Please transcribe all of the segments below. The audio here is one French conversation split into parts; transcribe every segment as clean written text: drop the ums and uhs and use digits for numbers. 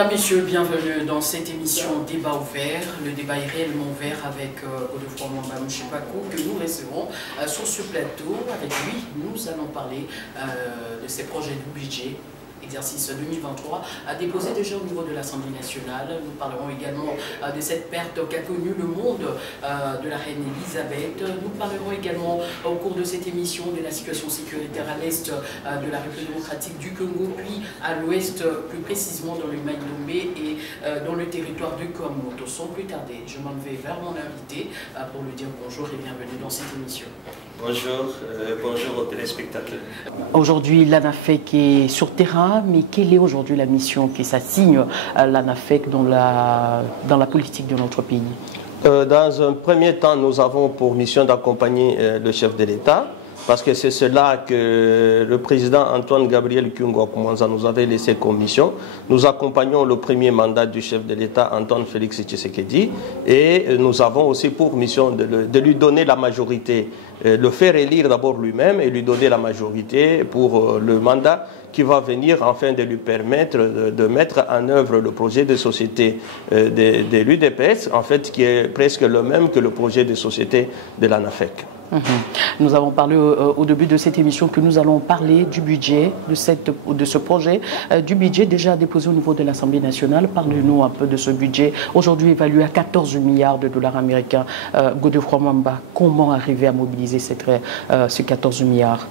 Madame, Messieurs, bienvenue dans cette émission Débat ouvert. Le débat est réellement ouvert avec Godefroy Mwamba Mouchepakou que nous recevons sur ce plateau. Avec lui, nous allons parler de ses projets de budget. Exercice 2023 a déposé déjà au niveau de l'Assemblée nationale. Nous parlerons également de cette perte qu'a connue le monde de la reine Elisabeth. Nous parlerons également au cours de cette émission de la situation sécuritaire à l'est de la République démocratique du Congo, puis à l'ouest, plus précisément dans le Mai-Ndombe et dans le territoire de Kwamoto. Sans plus tarder, je m'en vais vers mon invité pour lui dire bonjour et bienvenue dans cette émission. Bonjour, bonjour aux téléspectateurs. Aujourd'hui, l'ANAFEC est sur terrain, mais quelle est aujourd'hui la mission qui s'assigne à l'ANAFEC dans la politique de notre pays? Dans un premier temps, nous avons pour mission d'accompagner le chef de l'État, parce que c'est cela que le président Antoine Gabriel Kyungo-Koumanza nous avait laissé comme mission. Nous accompagnons le premier mandat du chef de l'État, Antoine Félix Tshisekedi, et nous avons aussi pour mission de lui donner la majorité, le faire élire d'abord lui-même et lui donner la majorité pour le mandat qui va venir afin de lui permettre de mettre en œuvre le projet de société de l'UDPS, en fait, qui est presque le même que le projet de société de l'ANAFEC. Nous avons parlé au début de cette émission que nous allons parler du budget, de ce projet, du budget déjà déposé au niveau de l'Assemblée nationale. Parlez-nous un peu de ce budget, aujourd'hui évalué à 14 milliards de dollars américains. Godefroy Mwamba, comment arriver à mobiliser ces 14 milliards?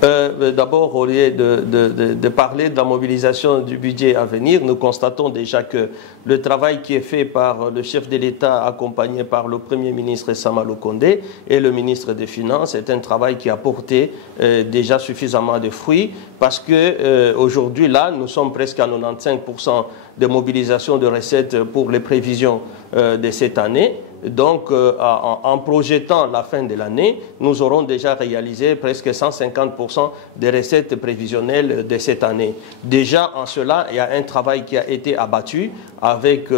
D'abord, au lieu de parler de la mobilisation du budget à venir, nous constatons déjà que le travail qui est fait par le chef de l'État accompagné par le Premier ministre Sama Lukonde et le ministre des Finances est un travail qui a porté déjà suffisamment de fruits parce que aujourd'hui, là, nous sommes presque à 95% de mobilisation de recettes pour les prévisions de cette année. Donc, en projetant la fin de l'année, nous aurons déjà réalisé presque 150% des recettes prévisionnelles de cette année. Déjà, en cela, il y a un travail qui a été abattu avec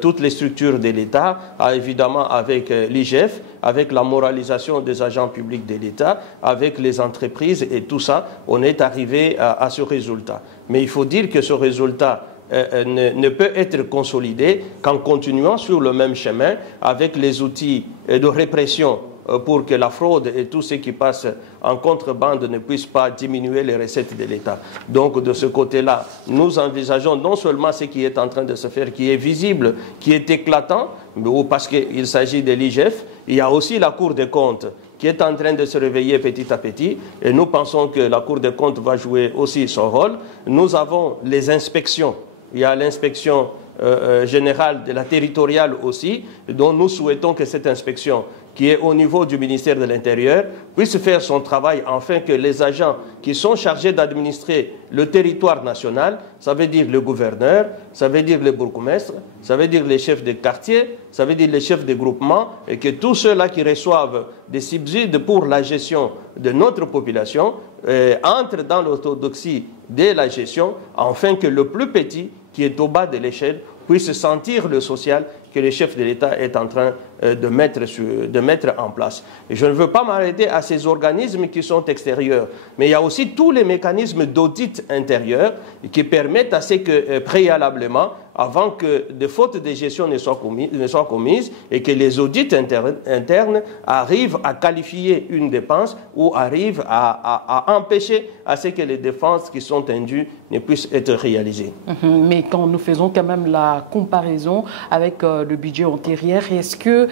toutes les structures de l'État, évidemment avec l'IGF, avec la moralisation des agents publics de l'État, avec les entreprises et tout ça, on est arrivé à ce résultat. Mais il faut dire que ce résultat ne peut être consolidé qu'en continuant sur le même chemin avec les outils de répression pour que la fraude et tout ce qui passe en contrebande ne puisse pas diminuer les recettes de l'État. Donc de ce côté-là, nous envisageons non seulement ce qui est en train de se faire, qui est visible, qui est éclatant, parce qu'il s'agit de l'IGF, il y a aussi la Cour des comptes qui est en train de se réveiller petit à petit, et nous pensons que la Cour des comptes va jouer aussi son rôle. Nous avons les inspections. Il y a l'inspection générale de la territoriale aussi, dont nous souhaitons que cette inspection, qui est au niveau du ministère de l'Intérieur, puisse faire son travail afin que les agents qui sont chargés d'administrer le territoire national, ça veut dire le gouverneur, ça veut dire les bourgmestres, ça veut dire les chefs de quartier, ça veut dire les chefs de groupement, et que tous ceux-là qui reçoivent des subsides pour la gestion de notre population entrent dans l'orthodoxie de la gestion, afin que le plus petit, qui est au bas de l'échelle, puisse sentir le social que le chef de l'État est en train de mettre en place. Et je ne veux pas m'arrêter à ces organismes qui sont extérieurs, mais il y a aussi tous les mécanismes d'audit intérieur qui permettent à ce que préalablement, avant que des fautes de gestion ne soient commises et que les audits internes arrivent à qualifier une dépense ou arrivent à empêcher à ce que les dépenses qui sont indues ne puissent être réalisées. Mais quand nous faisons quand même la comparaison avec le budget antérieur, est-ce que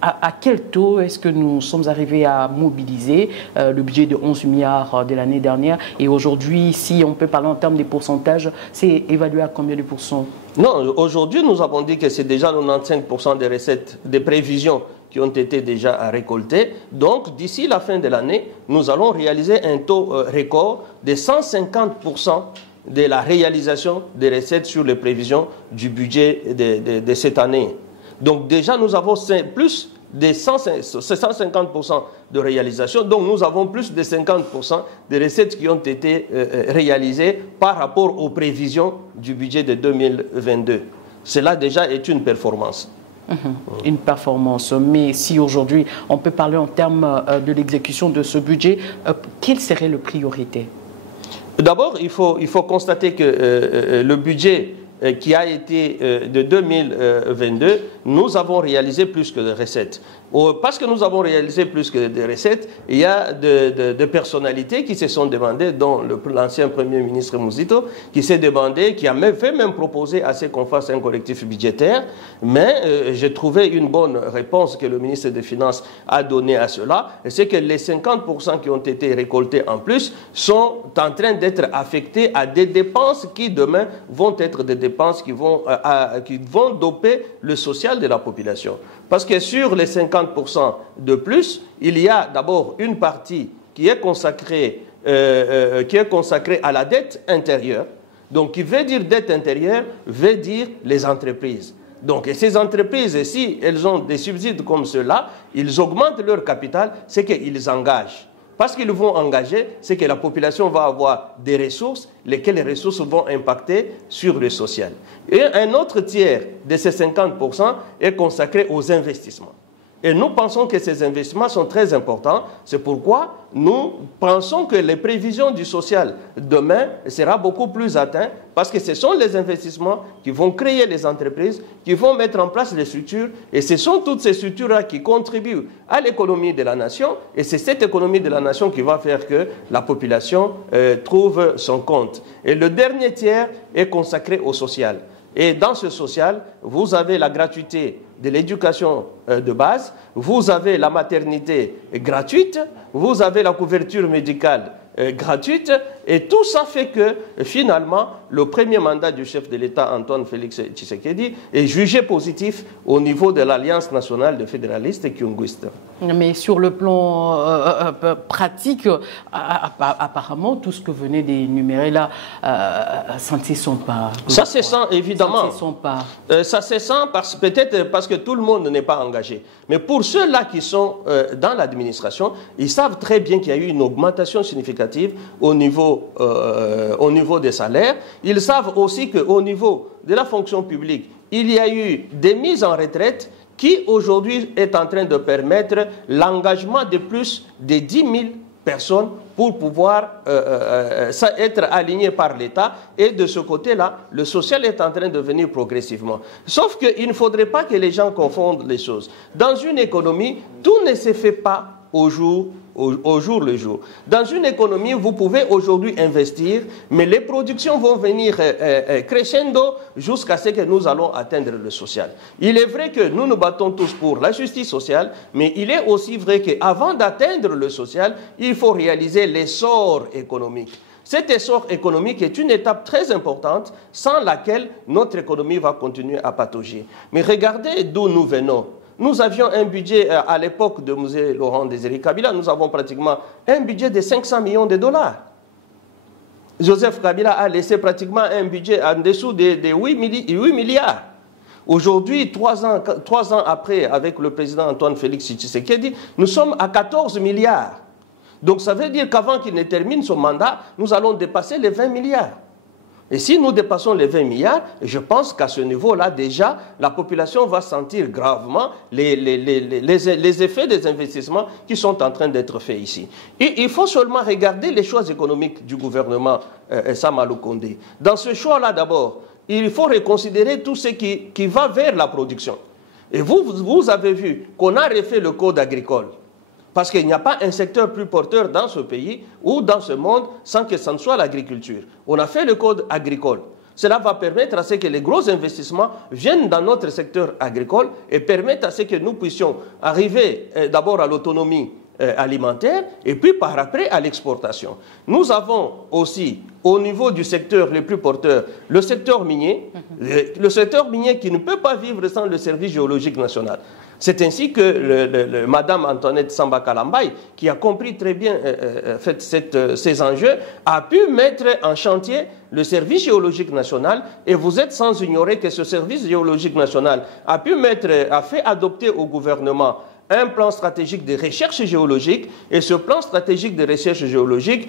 à quel taux est-ce que nous sommes arrivés à mobiliser le budget de 11 milliards de l'année dernière? Et aujourd'hui, si on peut parler en termes de pourcentage, c'est évalué à combien de pourcents? Non, aujourd'hui, nous avons dit que c'est déjà 95% des recettes, des prévisions qui ont été déjà récoltées. Donc, d'ici la fin de l'année, nous allons réaliser un taux record de 150% de la réalisation des recettes sur les prévisions du budget de cette année. Donc déjà, nous avons plus de 150% de réalisation, donc nous avons plus de 50% des recettes qui ont été réalisées par rapport aux prévisions du budget de 2022. Cela déjà est une performance. Une performance, mais si aujourd'hui on peut parler en termes de l'exécution de ce budget, quelle serait la priorité? D'abord, il faut constater que le budget qui a été de 2022, nous avons réalisé plus que de recettes. Parce que nous avons réalisé plus que de recettes, il y a des personnalités qui se sont demandées, dont l'ancien Premier ministre Mouzito, qui s'est demandé, qui a même proposé à ce qu'on fasse un collectif budgétaire, mais j'ai trouvé une bonne réponse que le ministre des Finances a donnée à cela, c'est que les 50% qui ont été récoltés en plus sont en train d'être affectés à des dépenses qui demain vont être des dépenses qui vont doper le social de la population. Parce que sur les 50% de plus, il y a d'abord une partie qui est consacrée à la dette intérieure. Donc, qui veut dire dette intérieure, veut dire les entreprises. Donc, et ces entreprises, si elles ont des subsides comme ceux-là, ils augmentent leur capital, c'est qu'ils engagent. Parce qu'ils vont engager, c'est que la population va avoir des ressources, lesquelles les ressources vont impacter sur le social. Et un autre tiers de ces 50% est consacré aux investissements. Et nous pensons que ces investissements sont très importants. C'est pourquoi nous pensons que les prévisions du social demain seront beaucoup plus atteintes parce que ce sont les investissements qui vont créer les entreprises, qui vont mettre en place les structures. Et ce sont toutes ces structures-là qui contribuent à l'économie de la nation. Et c'est cette économie de la nation qui va faire que la population trouve son compte. Et le dernier tiers est consacré au social. Et dans ce social, vous avez la gratuité de l'éducation de base, vous avez la maternité gratuite, vous avez la couverture médicale gratuite, et tout ça fait que finalement le premier mandat du chef de l'État Antoine Félix Tshisekedi est jugé positif au niveau de l'Alliance nationale de fédéralistes et kyunguistes. Mais sur le plan pratique, apparemment tout ce que venez d'énumérer là, ça ne se sent pas. Ça se sent évidemment. Ça se sent pas. Ça se sent peut-être parce que tout le monde n'est pas engagé. Mais pour ceux-là qui sont dans l'administration, ils savent très bien qu'il y a eu une augmentation significative au niveau des salaires. Ils savent aussi qu'au niveau de la fonction publique, il y a eu des mises en retraite qui aujourd'hui est en train de permettre l'engagement de plus de 10 000 personnes pour pouvoir être alignées par l'État. Et de ce côté-là, le social est en train de venir progressivement. Sauf qu'il ne faudrait pas que les gens confondent les choses. Dans une économie, tout ne se fait pas au jour le jour. Dans une économie, vous pouvez aujourd'hui investir, mais les productions vont venir crescendo jusqu'à ce que nous allons atteindre le social. Il est vrai que nous nous battons tous pour la justice sociale, mais il est aussi vrai qu'avant d'atteindre le social, il faut réaliser l'essor économique. Cet essor économique est une étape très importante sans laquelle notre économie va continuer à patauger. Mais regardez d'où nous venons. Nous avions un budget à l'époque de M. Laurent Désiré Kabila, nous avons pratiquement un budget de 500 millions de dollars. Joseph Kabila a laissé pratiquement un budget en dessous de 8 milliards. Aujourd'hui, 3 ans après, avec le président Antoine Félix Tshisekedi, nous sommes à 14 milliards. Donc ça veut dire qu'avant qu'il ne termine son mandat, nous allons dépasser les 20 milliards. Et si nous dépassons les 20 milliards, je pense qu'à ce niveau-là, déjà, la population va sentir gravement les effets des investissements qui sont en train d'être faits ici. Et il faut seulement regarder les choix économiques du gouvernement Samalou Kondé. Dans ce choix-là, d'abord, il faut reconsidérer tout ce qui va vers la production. Et vous avez vu qu'on a refait le code agricole. Parce qu'il n'y a pas un secteur plus porteur dans ce pays ou dans ce monde sans que ce ne soit l'agriculture. On a fait le code agricole. Cela va permettre à ce que les gros investissements viennent dans notre secteur agricole et permettent à ce que nous puissions arriver d'abord à l'autonomie alimentaire et puis par après à l'exportation. Nous avons aussi au niveau du secteur le plus porteur, le secteur minier, le secteur minier qui ne peut pas vivre sans le service géologique national. C'est ainsi que Mme Antoinette Samba Kalambay, qui a compris très bien ces enjeux, a pu mettre en chantier le service géologique national. Et vous êtes sans ignorer que ce service géologique national a fait adopter au gouvernement un plan stratégique de recherche géologique. Et ce plan stratégique de recherche géologique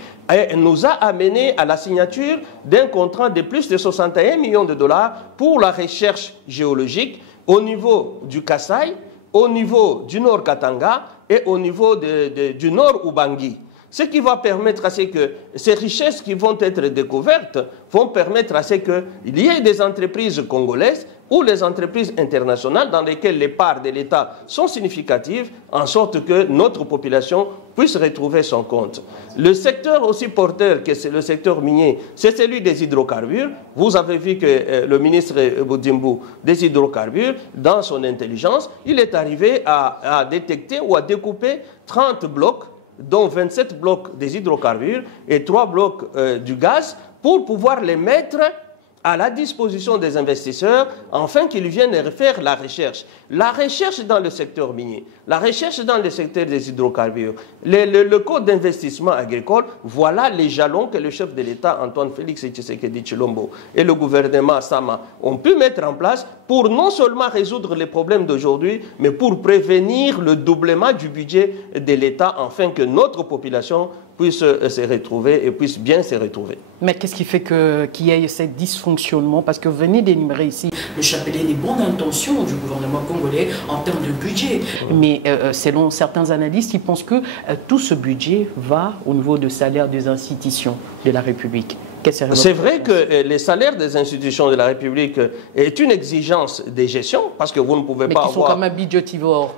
nous a amené à la signature d'un contrat de plus de 61 millions de dollars pour la recherche géologique au niveau du Kasaï, au niveau du Nord Katanga et au niveau du Nord Ubangi. Ce qui va permettre à ce que ces richesses qui vont être découvertes vont permettre à ce qu'il y ait des entreprises congolaises ou les entreprises internationales dans lesquelles les parts de l'État sont significatives, en sorte que notre population puisse retrouver son compte. Le secteur aussi porteur, que c'est le secteur minier, c'est celui des hydrocarbures. Vous avez vu que le ministre Boudimbo des hydrocarbures, dans son intelligence, il est arrivé à détecter ou à découper 30 blocs, dont 27 blocs des hydrocarbures et 3 blocs du gaz, pour pouvoir les mettre à la disposition des investisseurs, afin qu'ils viennent faire la recherche. La recherche dans le secteur minier, la recherche dans le secteur des hydrocarbures, le code d'investissement agricole, voilà les jalons que le chef de l'État, Antoine Félix Tshisekedi Tshilombo, et le gouvernement Sama ont pu mettre en place pour non seulement résoudre les problèmes d'aujourd'hui, mais pour prévenir le doublement du budget de l'État, afin que notre population puisse se retrouver et puisse bien se retrouver. Mais qu'est-ce qui fait qu'il y ait ce dysfonctionnement? Parce que vous venez d'énumérer ici le chapelet des bonnes intentions du gouvernement congolais en termes de budget. Mais selon certains analystes, ils pensent que tout ce budget va au niveau du salaire des institutions de la République. C'est vrai que les salaires des institutions de la République est une exigence de gestion, parce que vous ne pouvez pas avoir... Mais qui sont quand même budgétivores.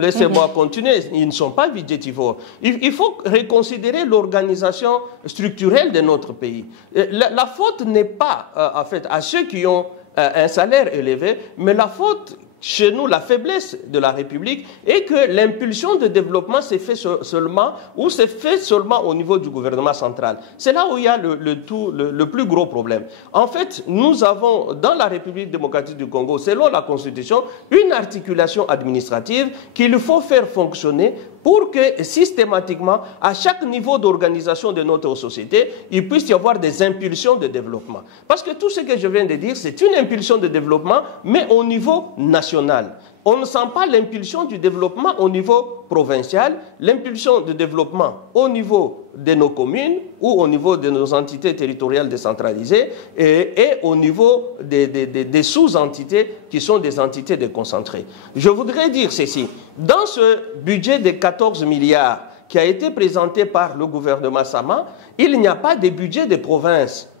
Laissez-moi continuer, ils ne sont pas budgétivores. Il faut reconsidérer l'organisation structurelle de notre pays. La faute n'est pas en fait, à ceux qui ont un salaire élevé, mais la faute chez nous, la faiblesse de la République est que l'impulsion de développement s'est fait seulement ou s'est fait seulement au niveau du gouvernement central. C'est là où il y a le plus gros problème. En fait, nous avons dans la République démocratique du Congo, selon la Constitution, une articulation administrative qu'il faut faire fonctionner pour que systématiquement, à chaque niveau d'organisation de notre société, il puisse y avoir des impulsions de développement. Parce que tout ce que je viens de dire, c'est une impulsion de développement, mais au niveau national. On ne sent pas l'impulsion du développement au niveau provincial, l'impulsion de développement au niveau de nos communes ou au niveau de nos entités territoriales décentralisées et au niveau des sous-entités qui sont des entités déconcentrées. Je voudrais dire ceci. Dans ce budget de 14 milliards qui a été présenté par le gouvernement Sama, il n'y a pas de budget de province.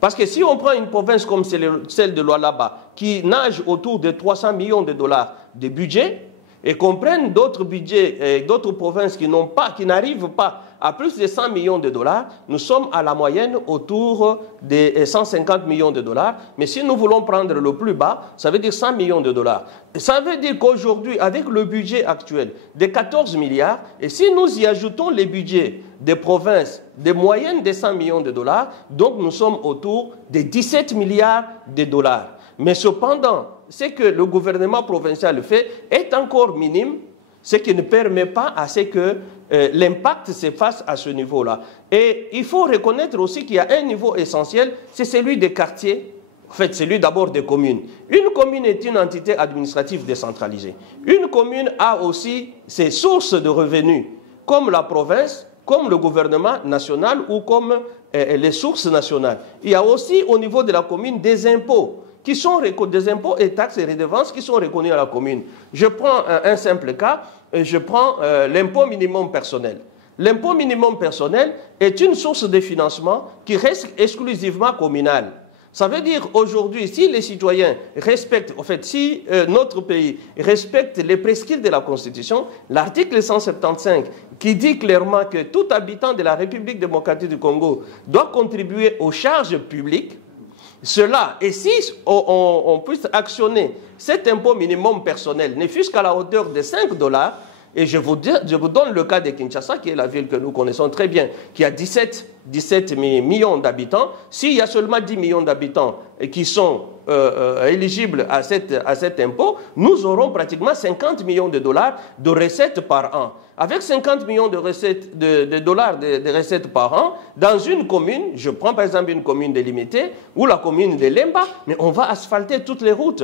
Parce que si on prend une province comme celle de Lualaba, qui nage autour de 300 millions de dollars de budget, et qu'on prenne d'autres budgets, d'autres provinces qui n'arrivent pas à plus de 100 millions de dollars, nous sommes à la moyenne autour de 150 millions de dollars. Mais si nous voulons prendre le plus bas, ça veut dire 100 millions de dollars. Ça veut dire qu'aujourd'hui, avec le budget actuel de 14 milliards, et si nous y ajoutons les budgets des provinces de moyenne de 100 millions de dollars, donc nous sommes autour de 17 milliards de dollars. Mais cependant, ce que le gouvernement provincial fait est encore minime, ce qui ne permet pas à ce que l'impact se fasse à ce niveau-là. Et il faut reconnaître aussi qu'il y a un niveau essentiel, c'est celui des quartiers, en fait celui d'abord des communes. Une commune est une entité administrative décentralisée. Une commune a aussi ses sources de revenus, comme la province, comme le gouvernement national ou comme les sources nationales. Il y a aussi au niveau de la commune des impôts, qui sont des impôts et taxes et redevances qui sont reconnus à la commune. Je prends un simple cas, je prends l'impôt minimum personnel. L'impôt minimum personnel est une source de financement qui reste exclusivement communale. Ça veut dire aujourd'hui, si les citoyens respectent, en fait, si notre pays respecte les prescrits de la Constitution, l'article 175 qui dit clairement que tout habitant de la République démocratique du Congo doit contribuer aux charges publiques, cela, et si on puisse actionner cet impôt minimum personnel, ne fût-ce qu'à la hauteur de 5 $, et je vous donne le cas de Kinshasa, qui est la ville que nous connaissons très bien, qui a 17 millions d'habitants. S'il y a seulement 10 millions d'habitants qui sont éligibles à cet impôt, nous aurons pratiquement 50 millions de dollars de recettes par an. Avec 50 millions de dollars de recettes par an, dans une commune, je prends par exemple une commune délimitée, ou la commune de Lemba, mais on va asphalter toutes les routes.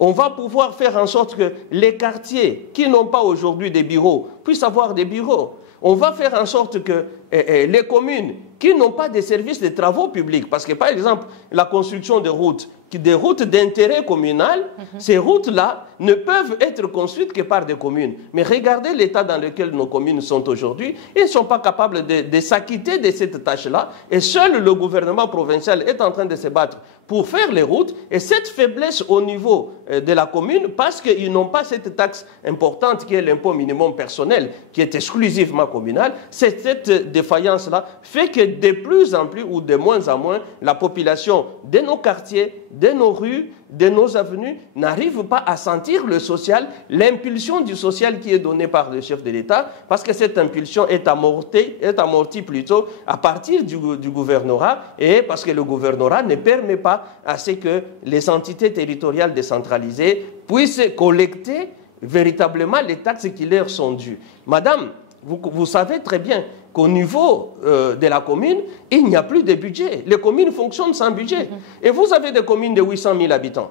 On va pouvoir faire en sorte que les quartiers qui n'ont pas aujourd'hui des bureaux puissent avoir des bureaux. On va faire en sorte que les communes qui n'ont pas de services de travaux publics, parce que par exemple, la construction de routes des routes d'intérêt communal, ces routes-là ne peuvent être construites que par des communes. Mais regardez l'état dans lequel nos communes sont aujourd'hui. Ils ne sont pas capables de s'acquitter de cette tâche-là. Et seul le gouvernement provincial est en train de se battre pour faire les routes. Et cette faiblesse au niveau de la commune, parce qu'ils n'ont pas cette taxe importante qui est l'impôt minimum personnel, qui est exclusivement communal, cette défaillance-là fait que de plus en plus ou de moins en moins, la population de nos quartiers, de nos rues, de nos avenues, n'arrive pas à sentir le social, l'impulsion du social qui est donnée par le chef de l'État, parce que cette impulsion est amortie plutôt à partir du gouvernorat, et parce que le gouvernorat ne permet pas à ce que les entités territoriales décentralisées puissent collecter véritablement les taxes qui leur sont dues. Madame, vous savez très bien qu'au niveau de la commune, il n'y a plus de budget. Les communes fonctionnent sans budget. Et vous avez des communes de 800 000 habitants.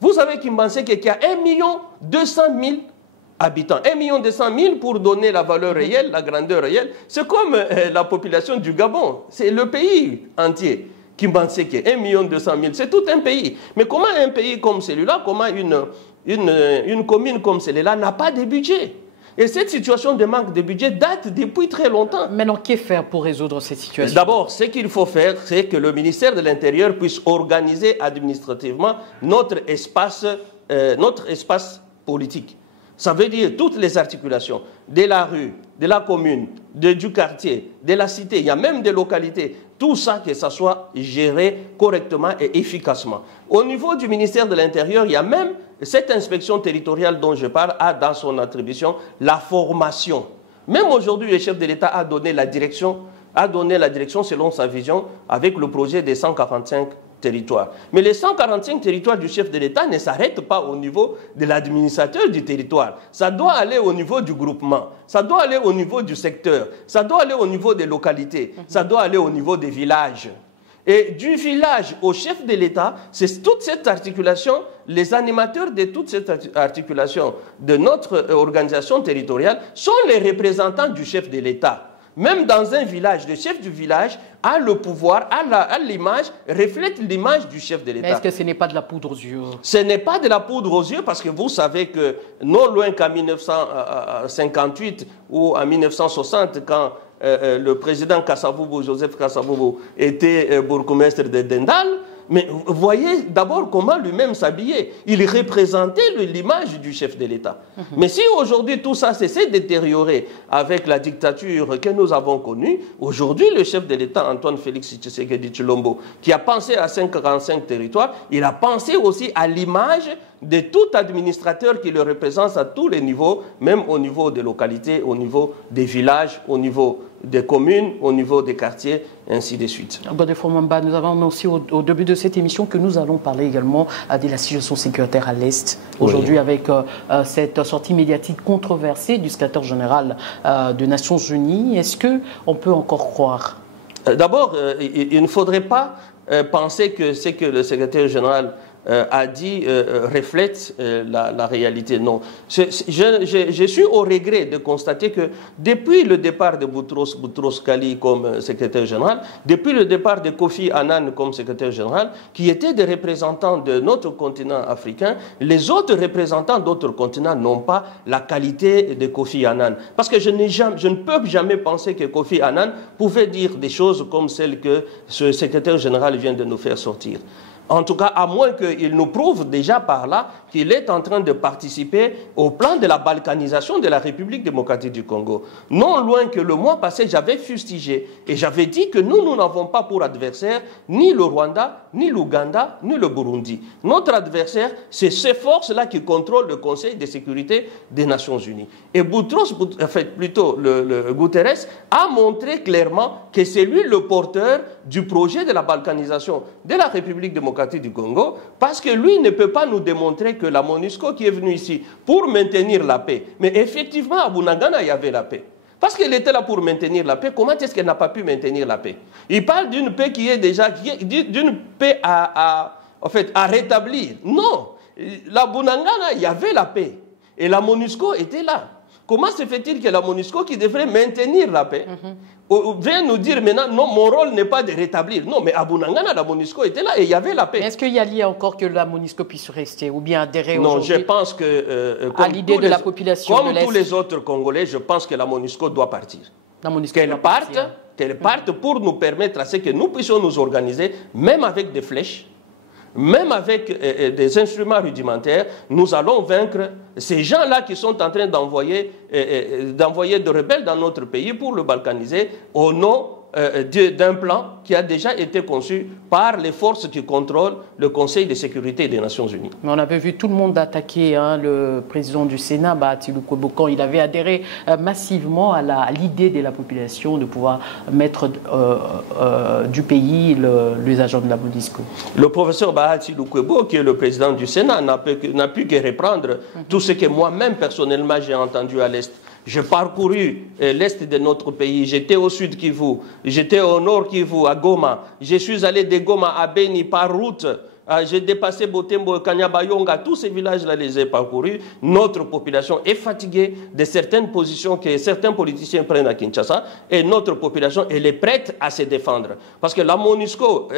Vous savez Kimbanséke qu'il y a 1 200 000 habitants. 1 200 000 pour donner la valeur réelle, la grandeur réelle. C'est comme la population du Gabon. C'est le pays entier. Kimbanséke, 1 200 000, c'est tout un pays. Mais comment un pays comme celui-là, comment une commune comme celle-là n'a pas de budget? Et cette situation de manque de budget date depuis très longtemps. Maintenant, que faire pour résoudre cette situation? D'abord, ce qu'il faut faire, c'est que le ministère de l'Intérieur puisse organiser administrativement notre espace politique. Ça veut dire toutes les articulations de la rue, de la commune, du quartier, de la cité, il y a même des localités. Tout ça, que ça soit géré correctement et efficacement. Au niveau du ministère de l'Intérieur, il y a même cette inspection territoriale dont je parle, a dans son attribution la formation. Même aujourd'hui, le chef de l'État a donné la direction selon sa vision avec le projet des 145 territoires. Mais les 145 territoires du chef de l'État ne s'arrêtent pas au niveau de l'administrateur du territoire. Ça doit aller au niveau du groupement, ça doit aller au niveau du secteur, ça doit aller au niveau des localités, ça doit aller au niveau des villages. Et du village au chef de l'État, c'est toute cette articulation, les animateurs de toute cette articulation de notre organisation territoriale sont les représentants du chef de l'État. Même dans un village, le chef du village a le pouvoir, a l'image, reflète l'image du chef de l'État. Mais est-ce que ce n'est pas de la poudre aux yeux? Ce n'est pas de la poudre aux yeux parce que vous savez que non loin qu'en 1958 ou en 1960, quand le président Kassavubu, Joseph Kassavubu, était bourgmestre de Dendal, mais voyez d'abord comment lui-même s'habillait. Il représentait l'image du chef de l'État. Mais si aujourd'hui tout ça s'est détérioré avec la dictature que nous avons connue, aujourd'hui le chef de l'État, Antoine Félix Tshisekedi Tshilombo, qui a pensé à 145 territoires, il a pensé aussi à l'image de tout administrateur qui le représente à tous les niveaux, même au niveau des localités, au niveau des villages, au niveau des communes, au niveau des quartiers, ainsi de suite. Godefroid Mwamba, nous avons annoncé au début de cette émission que nous allons parler également de la situation sécuritaire à l'Est. Aujourd'hui, avec cette sortie médiatique controversée du secrétaire général des Nations Unies, est-ce qu'on peut encore croire? D'abord, il ne faudrait pas penser que ce que le secrétaire général a dit reflète la réalité. Non. Je suis au regret de constater que depuis le départ de Boutros Ghali comme secrétaire général, depuis le départ de Kofi Annan comme secrétaire général, qui étaient des représentants de notre continent africain, les autres représentants d'autres continents n'ont pas la qualité de Kofi Annan. Parce que je ne peux jamais penser que Kofi Annan pouvait dire des choses comme celles que ce secrétaire général vient de nous faire sortir. En tout cas, à moins qu'il nous prouve déjà par là qu'il est en train de participer au plan de la balkanisation de la République démocratique du Congo. Non loin que le mois passé, j'avais fustigé et j'avais dit que nous n'avons pas pour adversaire ni le Rwanda, ni l'Ouganda, ni le Burundi. Notre adversaire, c'est ces forces-là qui contrôlent le Conseil de sécurité des Nations Unies. Et Guterres a montré clairement que c'est lui le porteur du projet de la balkanisation de la République démocratique du Congo, parce que lui ne peut pas nous démontrer que la MONUSCO qui est venue ici pour maintenir la paix, mais effectivement à Bunagana il y avait la paix. Parce qu'elle était là pour maintenir la paix, comment est-ce qu'elle n'a pas pu maintenir la paix? Il parle d'une paix qui est déjà, d'une paix à rétablir. Non, la Bunagana il y avait la paix et la MONUSCO était là. comment se fait-il que la MONUSCO, qui devrait maintenir la paix, vient nous dire maintenant, non, mon rôle n'est pas de rétablir. Non, mais à Bunagana, la MONUSCO était là et il y avait la paix. Est-ce qu'il y a lieu encore que la MONUSCO puisse rester ou bien adhérer aujourd'hui? Non, je pense que... à l'idée de la population comme tous les autres Congolais, je pense que la MONUSCO doit partir. Qu'elle parte pour nous permettre à ce que nous puissions nous organiser, même avec des flèches, même avec des instruments rudimentaires, nous allons vaincre ces gens-là qui sont en train d'envoyer des rebelles dans notre pays pour le balkaniser au nom d'un plan qui a déjà été conçu par les forces qui contrôlent le Conseil de sécurité des Nations Unies. Mais on avait vu tout le monde attaquer le président du Sénat, Bahati Lukwebo, quand il avait adhéré massivement à l'idée de la population de pouvoir mettre du pays les agents de la MONUSCO. Le professeur Bahati Lukwebo, qui est le président du Sénat, n'a pu que reprendre tout ce que moi-même personnellement j'ai entendu à l'Est. J'ai parcouru l'Est de notre pays, j'étais au sud Kivu, j'étais au nord Kivu, à Goma. Je suis allé de Goma à Beni par route. J'ai dépassé Botembo, Kanyabayonga, tous ces villages-là les ai parcourus. Notre population est fatiguée de certaines positions que certains politiciens prennent à Kinshasa et notre population, elle est prête à se défendre. Parce que la MONUSCO,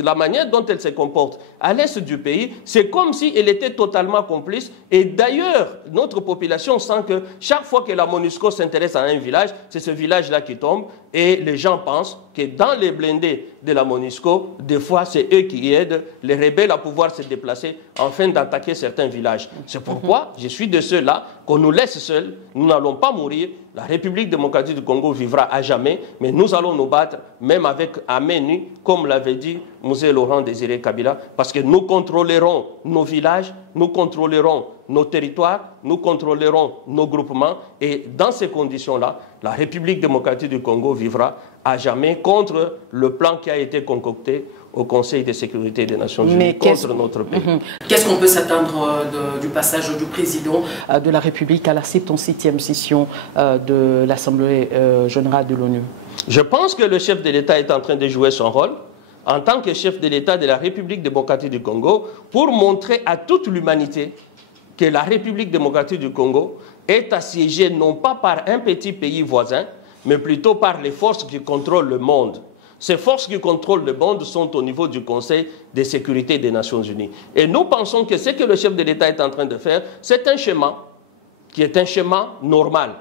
la manière dont elle se comporte à l'est du pays, c'est comme si elle était totalement complice. Et d'ailleurs, notre population sent que chaque fois que la MONUSCO s'intéresse à un village, c'est ce village-là qui tombe. Et les gens pensent que dans les blindés de la MONUSCO, des fois, c'est eux qui aident les rebelles à pouvoir se déplacer afin d'attaquer certains villages. C'est pourquoi je suis de ceux-là qu'on nous laisse seuls. Nous n'allons pas mourir. La République démocratique du Congo vivra à jamais, mais nous allons nous battre, même avec à main nue, comme l'avait dit Mzee Laurent Désiré Kabila, parce que nous contrôlerons nos villages, nous contrôlerons nos territoires, nous contrôlerons nos groupements, et dans ces conditions-là, la République démocratique du Congo vivra à jamais contre le plan qui a été concocté au Conseil de sécurité des Nations Unies contre notre pays. Qu'est-ce qu'on peut s'attendre du passage du président de la République à la 77e session de l'Assemblée générale de l'ONU? Je pense que le chef de l'État est en train de jouer son rôle en tant que chef de l'État de la République démocratique du Congo pour montrer à toute l'humanité que la République démocratique du Congo est assiégée non pas par un petit pays voisin, mais plutôt par les forces qui contrôlent le monde. Ces forces qui contrôlent le monde sont au niveau du Conseil de sécurité des Nations Unies. Et nous pensons que ce que le chef de l'État est en train de faire, c'est un schéma qui est un schéma normal.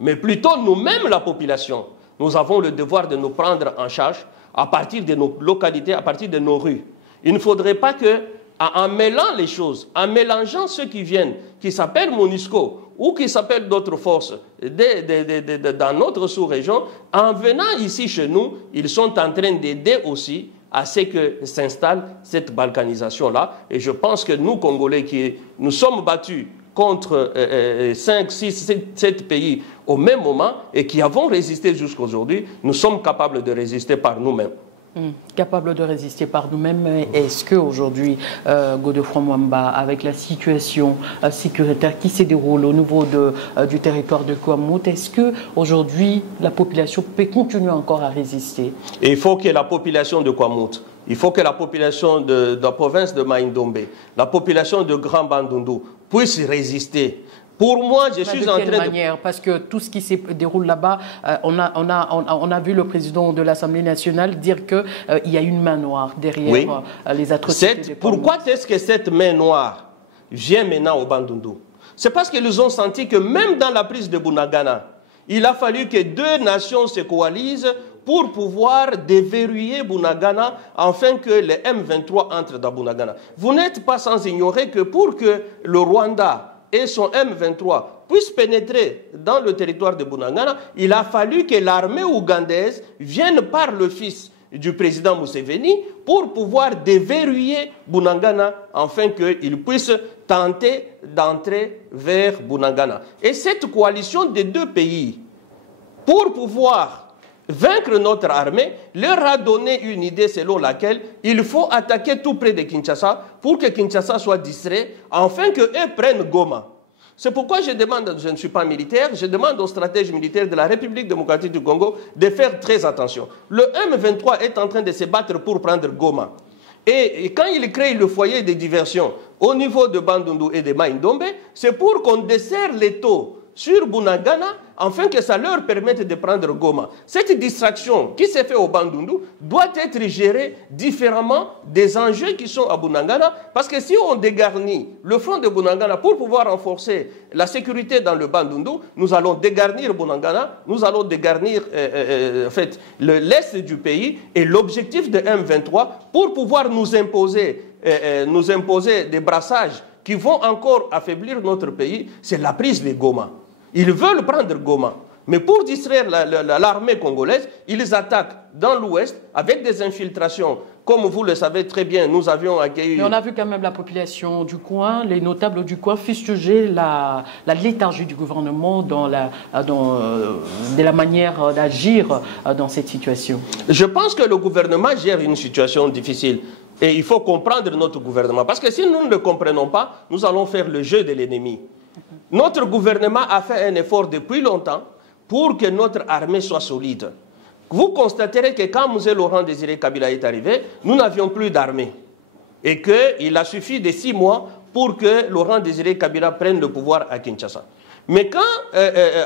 Mais plutôt nous-mêmes, la population, nous avons le devoir de nous prendre en charge à partir de nos localités, à partir de nos rues. Il ne faudrait pas que, en mêlant les choses, en mélangeant ceux qui viennent, qui s'appellent MONUSCO, ou qui s'appellent d'autres forces dans notre sous-région, en venant ici chez nous, ils sont en train d'aider aussi à ce que s'installe cette balkanisation-là. Et je pense que nous, Congolais, qui nous sommes battus contre 5, 6, 7 pays au même moment et qui avons résisté jusqu'à aujourd'hui, nous sommes capables de résister par nous-mêmes. Capable de résister par nous-mêmes. Est-ce qu'aujourd'hui, Godefroid Mwamba, avec la situation sécuritaire qui se déroule au niveau du territoire de Kouamout, est-ce qu'aujourd'hui, la population peut continuer encore à résister? Et il faut que la population de Kouamout, il faut que la population de la province de Maïndombe, la population de Grand Bandundu puisse résister. Pour moi, je suis en train de... manière, parce que tout ce qui se déroule là-bas, on a vu le président de l'Assemblée nationale dire qu'il y a une main noire derrière les atrocités. Pourquoi est-ce que cette main noire vient maintenant au Bandundu? C'est parce qu'ils ont senti que même dans la prise de Bunagana, il a fallu que deux nations se coalisent pour pouvoir déverrouiller Bunagana afin que les M23 entrent dans Bunagana. Vous n'êtes pas sans ignorer que pour que le Rwanda et son M23 puissent pénétrer dans le territoire de Bunagana, il a fallu que l'armée ougandaise vienne par le fils du président Museveni pour pouvoir déverrouiller Bunagana afin qu'il puisse tenter d'entrer vers Bunagana. Et cette coalition des deux pays, pour pouvoir vaincre notre armée, leur a donné une idée selon laquelle il faut attaquer tout près de Kinshasa pour que Kinshasa soit distrait, afin qu'eux prennent Goma. C'est pourquoi je demande, je ne suis pas militaire, je demande aux stratèges militaires de la République démocratique du Congo de faire très attention. Le M23 est en train de se battre pour prendre Goma. Et quand il crée le foyer de diversion au niveau de Bandundu et de Maïndombe, c'est pour qu'on desserre les taux sur Bunagana, afin que ça leur permette de prendre Goma. Cette distraction qui s'est faite au Bandundu doit être gérée différemment des enjeux qui sont à Bunagana, parce que si on dégarnit le front de Bunagana pour pouvoir renforcer la sécurité dans le Bandundu, nous allons dégarnir Bunagana, nous allons dégarnir en fait, l'est du pays, et l'objectif de M23 pour pouvoir nous imposer des brassages qui vont encore affaiblir notre pays, c'est la prise de Goma. Ils veulent prendre Goma. Mais pour distraire l'armée congolaise, ils attaquent dans l'ouest avec des infiltrations. Comme vous le savez très bien, nous avions accueilli... Mais on a vu quand même la population du coin, les notables du coin fustiger la léthargie du gouvernement dans la manière d'agir dans cette situation. Je pense que le gouvernement gère une situation difficile. Et il faut comprendre notre gouvernement. Parce que si nous ne le comprenons pas, nous allons faire le jeu de l'ennemi. Notre gouvernement a fait un effort depuis longtemps pour que notre armée soit solide. Vous constaterez que quand M. Laurent Désiré Kabila est arrivé, nous n'avions plus d'armée. Et qu'il a suffi de 6 mois pour que Laurent Désiré Kabila prenne le pouvoir à Kinshasa. Mais quand,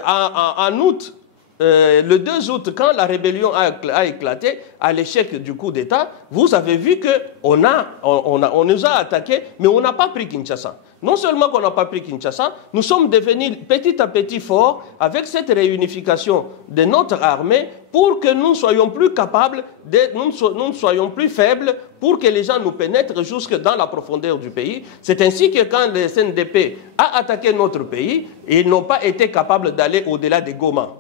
en août, le 2 août, quand la rébellion a éclaté, à l'échec du coup d'État, vous avez vu qu'on nous a attaqués, mais on n'a pas pris Kinshasa. Non seulement qu'on n'a pas pris Kinshasa, nous sommes devenus petit à petit forts avec cette réunification de notre armée pour que nous soyons plus capables, nous ne soyons plus faibles, pour que les gens nous pénètrent jusque dans la profondeur du pays. C'est ainsi que quand le CNDP a attaqué notre pays, ils n'ont pas été capables d'aller au-delà de Goma.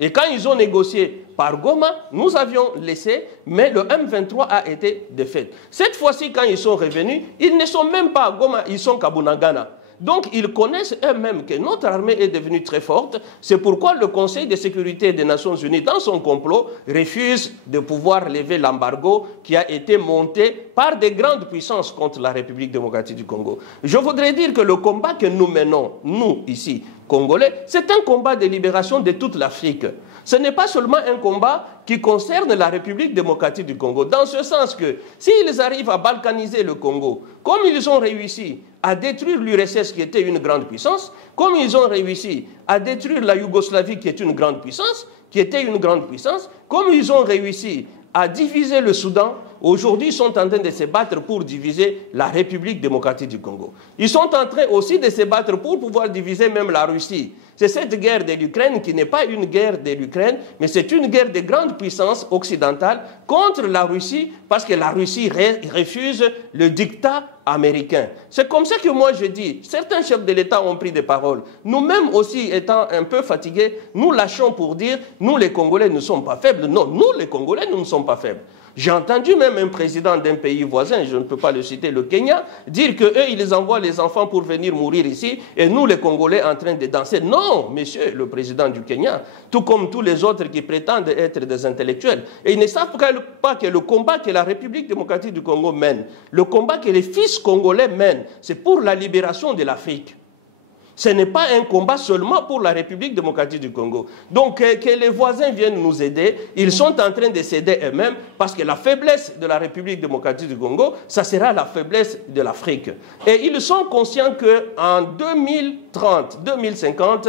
Et quand ils ont négocié par Goma, nous avions laissé, mais le M23 a été défait. Cette fois-ci, quand ils sont revenus, ils ne sont même pas à Goma, ils sont à Bunagana. Donc, ils connaissent eux-mêmes que notre armée est devenue très forte. C'est pourquoi le Conseil de sécurité des Nations Unies, dans son complot, refuse de pouvoir lever l'embargo qui a été monté par des grandes puissances contre la République démocratique du Congo. Je voudrais dire que le combat que nous menons, nous, ici, Congolais, c'est un combat de libération de toute l'Afrique. Ce n'est pas seulement un combat qui concerne la République démocratique du Congo, dans ce sens que s'ils arrivent à balkaniser le Congo, comme ils ont réussi à détruire l'URSS qui était une grande puissance, comme ils ont réussi à détruire la Yougoslavie qui est une grande puissance, comme ils ont réussi à diviser le Soudan, aujourd'hui ils sont en train de se battre pour diviser la République démocratique du Congo. Ils sont en train aussi de se battre pour pouvoir diviser même la Russie. C'est cette guerre de l'Ukraine qui n'est pas une guerre de l'Ukraine, mais c'est une guerre de grandes puissances occidentales contre la Russie, parce que la Russie refuse le dictat américain. C'est comme ça que moi je dis, certains chefs de l'État ont pris des paroles. Nous-mêmes aussi, étant un peu fatigués, nous lâchons pour dire, nous les Congolais ne sommes pas faibles. Non, nous les Congolais, nous ne sommes pas faibles. J'ai entendu même un président d'un pays voisin, je ne peux pas le citer, le Kenya, dire qu'eux, ils envoient les enfants pour venir mourir ici, et nous, les Congolais, en train de danser. Non, monsieur le président du Kenya, tout comme tous les autres qui prétendent être des intellectuels. Et ils ne savent pas que le combat que la République démocratique du Congo mène, le combat que les fils congolais mènent, c'est pour la libération de l'Afrique. Ce n'est pas un combat seulement pour la République démocratique du Congo. Donc, que les voisins viennent nous aider, ils sont en train de s'aider eux-mêmes, parce que la faiblesse de la République démocratique du Congo, ça sera la faiblesse de l'Afrique. Et ils sont conscients qu'en 2030, 2050,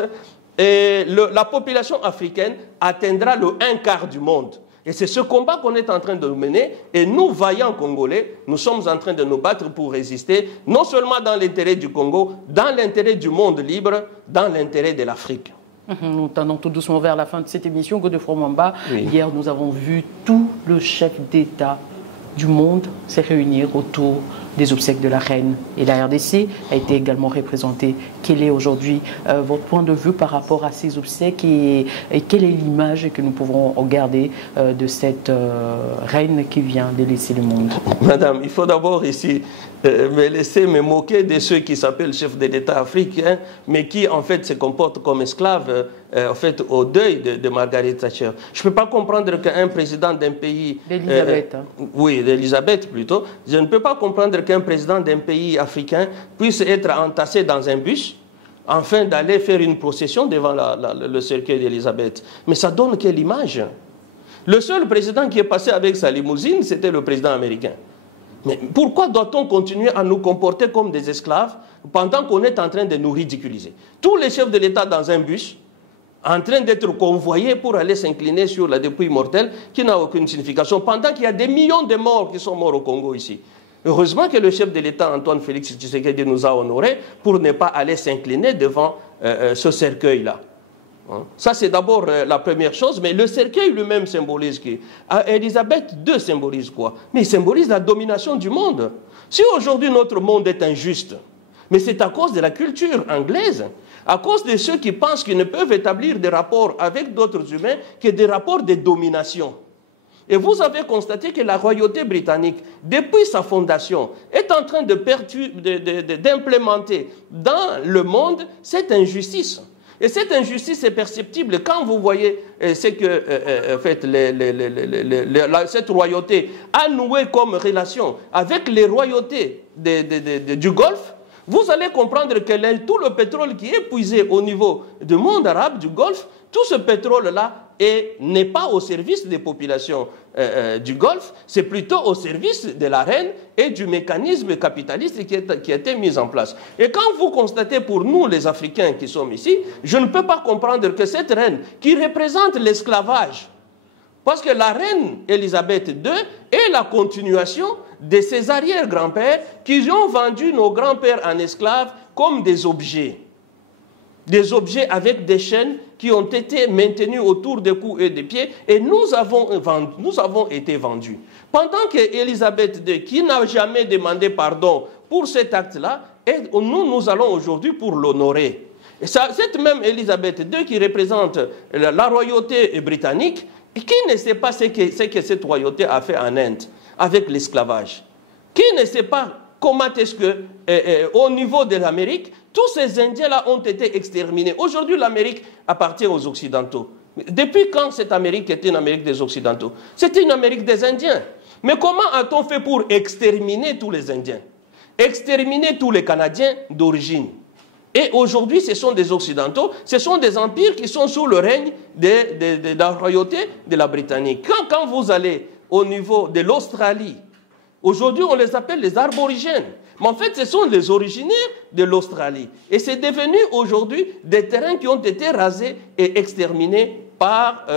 la population africaine atteindra le 1/4 du monde. Et c'est ce combat qu'on est en train de mener. Et nous, vaillants Congolais, nous sommes en train de nous battre pour résister, non seulement dans l'intérêt du Congo, dans l'intérêt du monde libre, dans l'intérêt de l'Afrique. Nous tendons tout doucement vers la fin de cette émission. Godefroid Mwamba, oui. Hier, nous avons vu tout le chef d'État du monde se réunir autour des obsèques de la reine. Et la RDC a été également représentée. Quel est aujourd'hui votre point de vue par rapport à ces obsèques et quelle est l'image que nous pouvons garder de cette reine qui vient de laisser le monde? Madame, il faut d'abord ici me laisser me moquer de ceux qui s'appellent chefs de l'État africain, mais qui en fait se comportent comme esclaves en fait, au deuil de Margaret Thatcher. Je ne peux pas comprendre qu'un président d'un pays... D'Elisabeth. Oui, d'Elisabeth plutôt. Je ne peux pas comprendre qu'un président d'un pays africain puisse être entassé dans un bus afin d'aller faire une procession devant le cercueil d'Elisabeth. Mais ça donne quelle image? Le seul président qui est passé avec sa limousine, c'était le président américain. Mais pourquoi doit-on continuer à nous comporter comme des esclaves pendant qu'on est en train de nous ridiculiser? Tous les chefs de l'État dans un bus, en train d'être convoyés pour aller s'incliner sur la dépouille mortelle qui n'a aucune signification, pendant qu'il y a des millions de morts qui sont morts au Congo ici. Heureusement que le chef de l'État, Antoine Félix Tshisekedi, nous a honorés pour ne pas aller s'incliner devant ce cercueil-là. Ça, c'est d'abord la première chose, mais le cercueil lui-même symbolise qui? Élisabeth II symbolise quoi? Mais il symbolise la domination du monde. Si aujourd'hui notre monde est injuste, mais c'est à cause de la culture anglaise, à cause de ceux qui pensent qu'ils ne peuvent établir des rapports avec d'autres humains que des rapports de domination. Et vous avez constaté que la royauté britannique, depuis sa fondation, est en train d'implémenter dans le monde cette injustice. Et cette injustice est perceptible quand vous voyez ce que cette royauté a noué comme relation avec les royautés du Golfe. Vous allez comprendre que tout le pétrole qui est puisé au niveau du monde arabe, du Golfe, tout ce pétrole-là n'est pas au service des populations du Golfe, c'est plutôt au service de la reine et du mécanisme capitaliste qui a été mis en place. Et quand vous constatez pour nous, les Africains qui sommes ici, je ne peux pas comprendre que cette reine qui représente l'esclavage, parce que la reine Élisabeth II est la continuation de ses arrière-grands-pères qui ont vendu nos grands-pères en esclaves comme des objets. Des objets avec des chaînes qui ont été maintenus autour des cous et des pieds, et nous avons été vendus. Pendant qu'Élisabeth II, qui n'a jamais demandé pardon pour cet acte-là, nous allons aujourd'hui pour l'honorer. Et cette même Élisabeth II qui représente la royauté britannique, qui ne sait pas ce que cette royauté a fait en Inde avec l'esclavage? Qui ne sait pas comment est-ce que, au niveau de l'Amérique, tous ces Indiens-là ont été exterminés? Aujourd'hui, l'Amérique appartient aux Occidentaux. Depuis quand cette Amérique était une Amérique des Occidentaux? C'était une Amérique des Indiens. Mais comment a-t-on fait pour exterminer tous les Indiens? Exterminer tous les Canadiens d'origine? Et aujourd'hui, ce sont des Occidentaux, ce sont des empires qui sont sous le règne de la royauté de la Britannique. Quand vous allez au niveau de l'Australie, aujourd'hui, on les appelle les aborigènes. Mais en fait, ce sont les originaires de l'Australie. Et c'est devenu aujourd'hui des terrains qui ont été rasés et exterminés par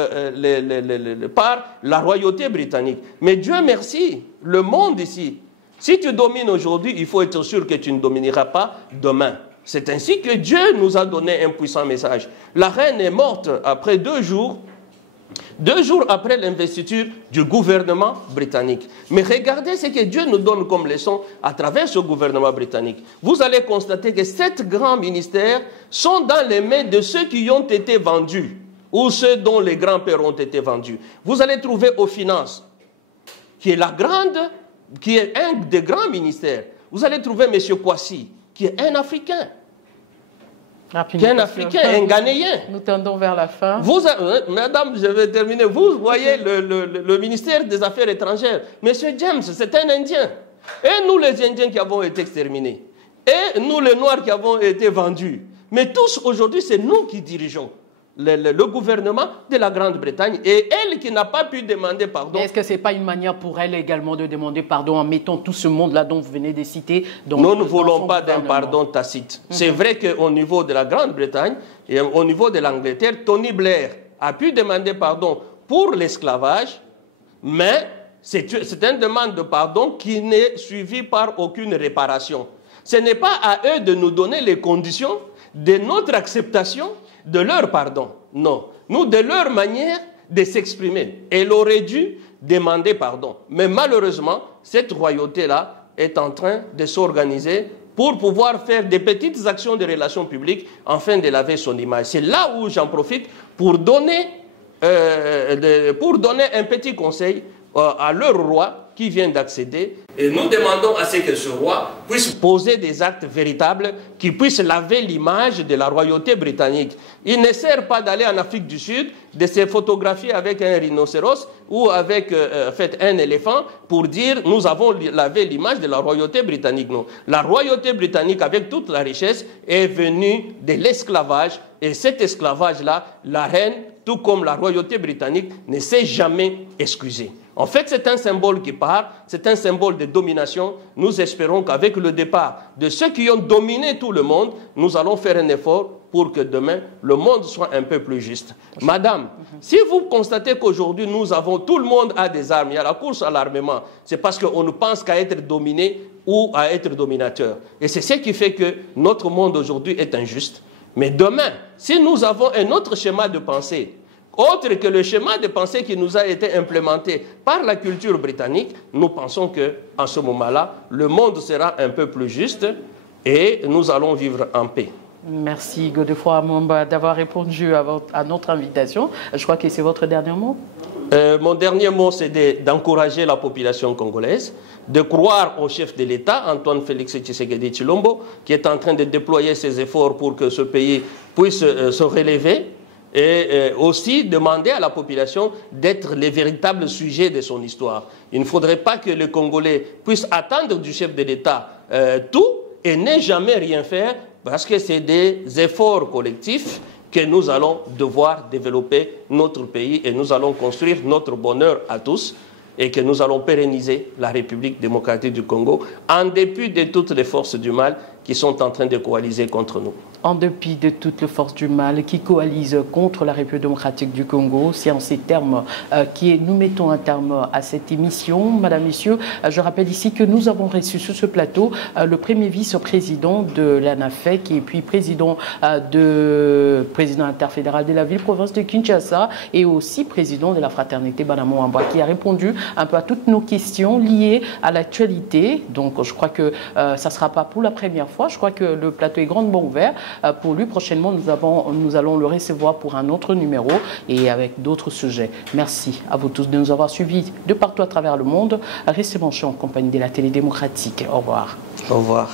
la royauté britannique. Mais Dieu merci, le monde ici, si tu domines aujourd'hui, il faut être sûr que tu ne domineras pas demain. C'est ainsi que Dieu nous a donné un puissant message. La reine est morte après 2 jours. 2 jours après l'investiture du gouvernement britannique. Mais regardez ce que Dieu nous donne comme leçon à travers ce gouvernement britannique. Vous allez constater que 7 grands ministères sont dans les mains de ceux qui ont été vendus ou ceux dont les grands-pères ont été vendus. Vous allez trouver aux finances, qui est un des grands ministères. Vous allez trouver M. Kwasi, qui est un Africain. Qui est un Africain, un Ghanéen. Nous tendons vers la fin. Madame, je vais terminer. Vous voyez le ministère des Affaires étrangères. Monsieur James, c'est un Indien. Et nous, les Indiens qui avons été exterminés. Et nous, les Noirs qui avons été vendus. Mais tous, aujourd'hui, c'est nous qui dirigeons le gouvernement de la Grande-Bretagne. Et elle qui n'a pas pu demander pardon. Est-ce que ce n'est pas une manière pour elle également de demander pardon en mettant tout ce monde-là dont vous venez de citer dans Nous ne voulons pas d'un pardon tacite. C'est vrai qu'au niveau de la Grande-Bretagne et au niveau de l'Angleterre, Tony Blair a pu demander pardon pour l'esclavage, mais c'est une demande de pardon qui n'est suivie par aucune réparation. Ce n'est pas à eux de nous donner les conditions de notre acceptation de leur pardon. Non. Nous, de leur manière de s'exprimer. Elle aurait dû demander pardon. Mais malheureusement, cette royauté-là est en train de s'organiser pour pouvoir faire des petites actions de relations publiques afin de laver son image. C'est là où j'en profite pour donner un petit conseil à leur roi qui vient d'accéder. Et nous demandons à ce que ce roi puisse poser des actes véritables qui puissent laver l'image de la royauté britannique. Il ne sert pas d'aller en Afrique du Sud, de se photographier avec un rhinocéros ou avec un éléphant pour dire nous avons lavé l'image de la royauté britannique. Non. La royauté britannique, avec toute la richesse, est venue de l'esclavage. Et cet esclavage-là, la reine, tout comme la royauté britannique, ne s'est jamais excusée. En fait, c'est un symbole qui part, c'est un symbole de domination. Nous espérons qu'avec le départ de ceux qui ont dominé tout le monde, nous allons faire un effort pour que demain, le monde soit un peu plus juste. Madame, si vous constatez qu'aujourd'hui, tout le monde a des armes, il y a la course à l'armement, c'est parce qu'on ne pense qu'à être dominé ou à être dominateur. Et c'est ce qui fait que notre monde aujourd'hui est injuste. Mais demain, si nous avons un autre schéma de pensée, autre que le schéma de pensée qui nous a été implémenté par la culture britannique, nous pensons qu'en ce moment-là, le monde sera un peu plus juste et nous allons vivre en paix. Merci Godefroid Mwamba d'avoir répondu à notre invitation. Je crois que c'est votre dernier mot. Mon dernier mot, c'est d'encourager la population congolaise, de croire au chef de l'État, Antoine Félix Tshisekedi Tshilombo, qui est en train de déployer ses efforts pour que ce pays puisse se relever, et aussi demander à la population d'être les véritables sujets de son histoire. Il ne faudrait pas que les Congolais puissent attendre du chef de l'État tout et ne jamais rien faire, parce que c'est des efforts collectifs que nous allons devoir développer notre pays et nous allons construire notre bonheur à tous et que nous allons pérenniser la République démocratique du Congo en dépit de toutes les forces du mal qui sont en train de coaliser contre nous. En dépit de toutes les forces du mal qui coalisent contre la République démocratique du Congo, c'est en ces termes que nous mettons un terme à cette émission. Madame, Messieurs, je rappelle ici que nous avons reçu sur ce plateau le premier vice-président de l'ANAFEC et puis président interfédéral de la ville-province de Kinshasa et aussi président de la fraternité Bana Mwamba qui a répondu un peu à toutes nos questions liées à l'actualité. Donc je crois que ça ne sera pas pour la première fois. Je crois que le plateau est grandement ouvert. Pour lui, prochainement, nous allons le recevoir pour un autre numéro et avec d'autres sujets. Merci à vous tous de nous avoir suivis de partout à travers le monde. Restez branchés en compagnie de la télé démocratique. Au revoir. Au revoir.